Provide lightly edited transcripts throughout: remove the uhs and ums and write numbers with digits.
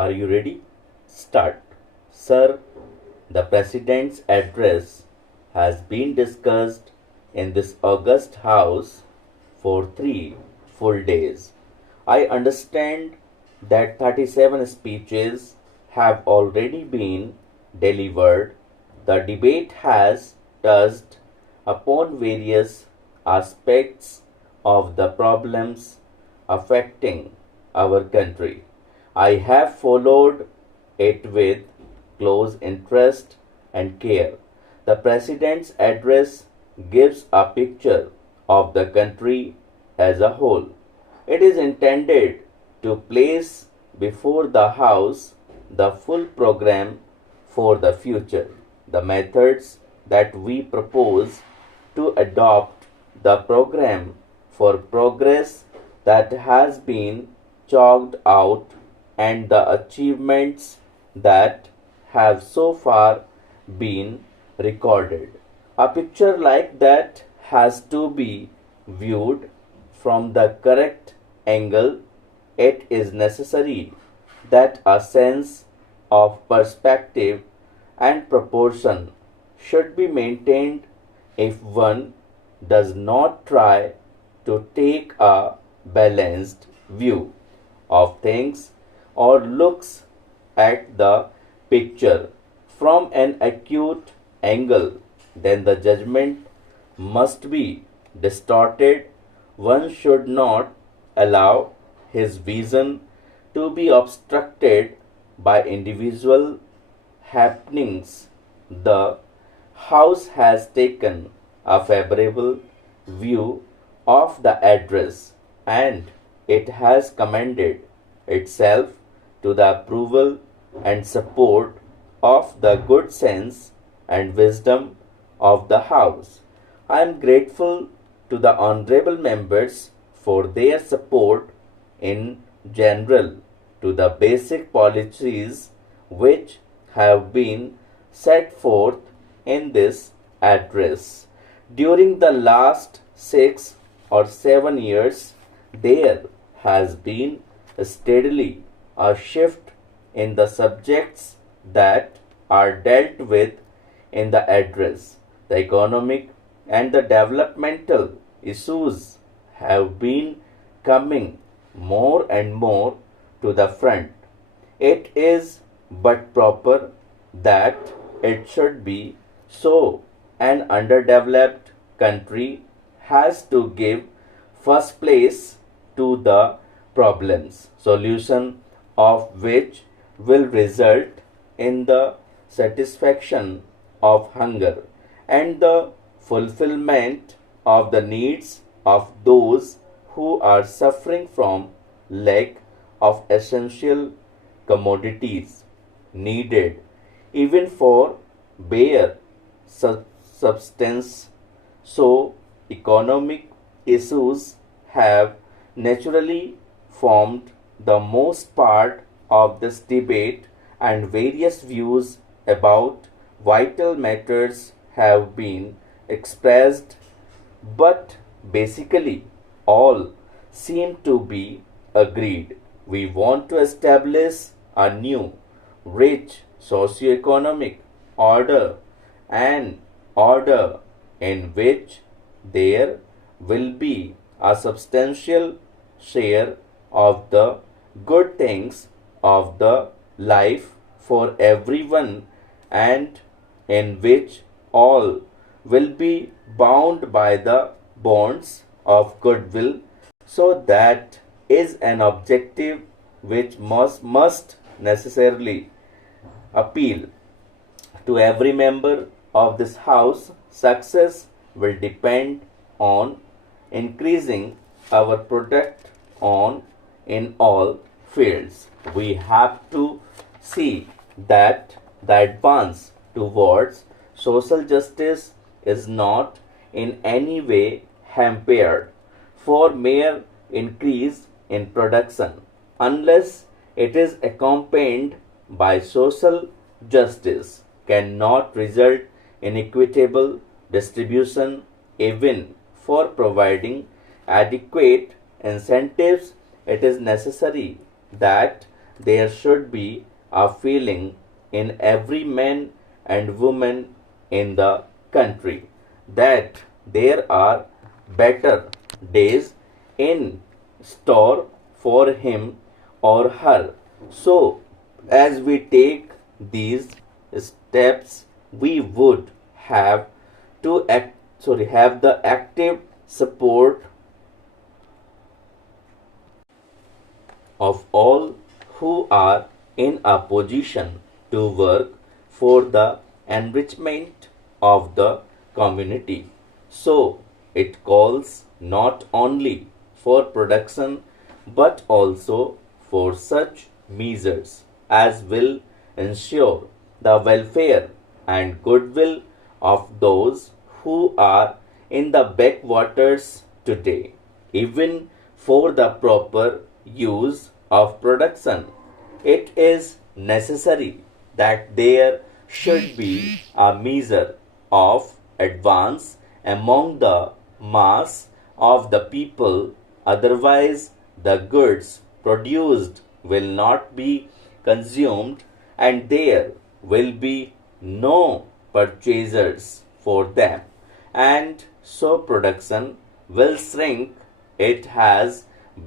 Are you ready? Start. Sir, the President's address has been discussed in this august house for 3 full days. I understand that 37 speeches have already been delivered. The debate has touched upon various aspects of the problems affecting our country. I have followed it with close interest and care. The President's address gives a picture of the country as a whole. It is intended to place before the House the full program for the future. The methods that we propose to adopt, the program for progress that has been chalked out, and the achievements that have so far been recorded. A picture like that has to be viewed from the correct angle. It is necessary that a sense of perspective and proportion should be maintained if one does not try to take a balanced view of things or looks at the picture from an acute angle, then the judgment must be distorted. One should not allow his vision to be obstructed by individual happenings. The House has taken a favorable view of the address and it has commended itself to the approval and support of the good sense and wisdom of the House. I am grateful to the honorable members for their support in general to the basic policies which have been set forth in this address. During the last 6 or 7 years, there has been steadily a shift in the subjects that are dealt with in the address. The economic and the developmental issues have been coming more and more to the front. It is but proper that it should be so. An underdeveloped country has to give first place to the problems, solution of which will result in the satisfaction of hunger and the fulfillment of the needs of those who are suffering from lack of essential commodities needed even for bare substance. So, economic issues have naturally formed the most part of this debate, and various views about vital matters have been expressed, but basically all seem to be agreed. We want to establish a new, rich socio-economic order, an order in which there will be a substantial share of the good things of the life for everyone, and in which all will be bound by the bonds of goodwill. So that is an objective which must necessarily appeal to every member of this House. Success will depend on increasing our product on in all fields. We have to see that the advance towards social justice is not in any way hampered for mere increase in production unless it is accompanied by social justice cannot result in equitable distribution. Even for providing adequate incentives, it is necessary that there should be a feeling in every man and woman in the country that there are better days in store for him or her. So, as we take these steps, we would have have the active support of all who are in a position to work for the enrichment of the community. So, it calls not only for production but also for such measures as will ensure the welfare and goodwill of those who are in the backwaters today, even for the proper use of production. It is necessary that there should be a measure of advance among the mass of the people, otherwise, the goods produced will not be consumed and there will be no purchasers for them, and so production will shrink. It has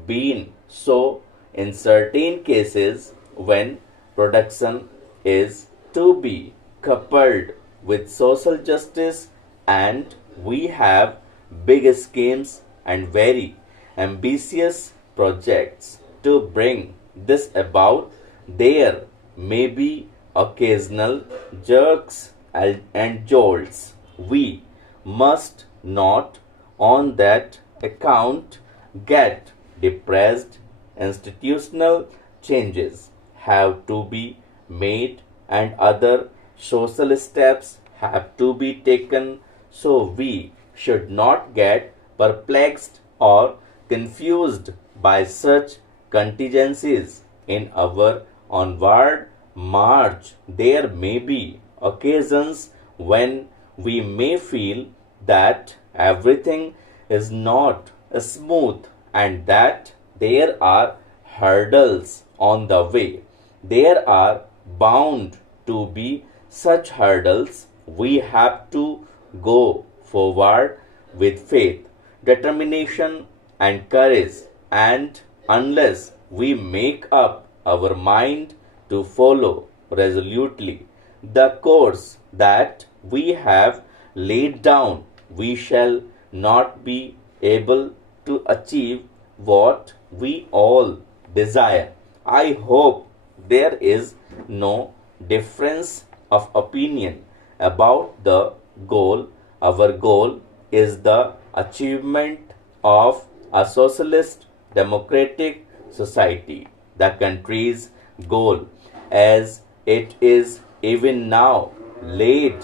been so in certain cases when production is to be coupled with social justice, and we have big schemes and very ambitious projects to bring this about. There may be occasional jerks and jolts. We must not, on that account, get depressed. Institutional changes have to be made and other social steps have to be taken, so we should not get perplexed or confused by such contingencies in our onward march. There may be occasions when we may feel that everything is not smooth and that there are hurdles on the way. There are bound to be such hurdles. We have to go forward with faith, determination, and courage, and unless we make up our mind to follow resolutely the course that we have laid down, we shall not be able to achieve what we all desire. I hope there is no difference of opinion about the goal. Our goal is the achievement of a socialist democratic society. The country's goal, as it is even now laid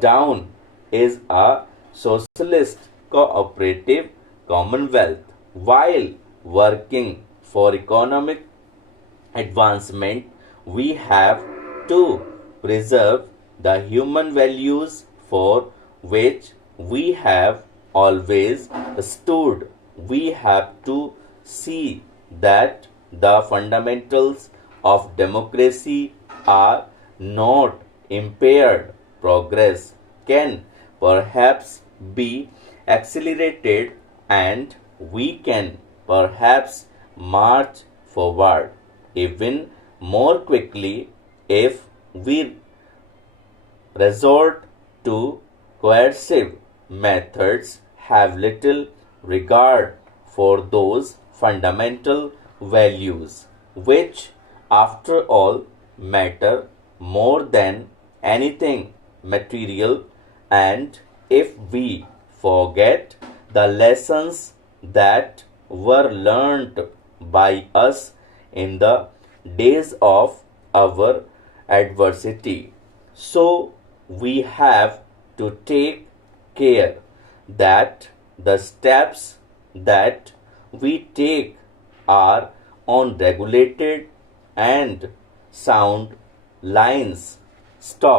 down, is a socialist cooperative commonwealth. While working for economic advancement, we have to preserve the human values for which we have always stood. We have to see that the fundamentals of democracy are not impaired. Progress can perhaps be accelerated and we can perhaps march forward even more quickly if we resort to coercive methods, have little regard for those fundamental values which, after all, matter more than anything material, and if we forget the lessons that were learnt by us in the days of our adversity, so we have to take care that the steps that we take are on regulated and sound lines. Stop.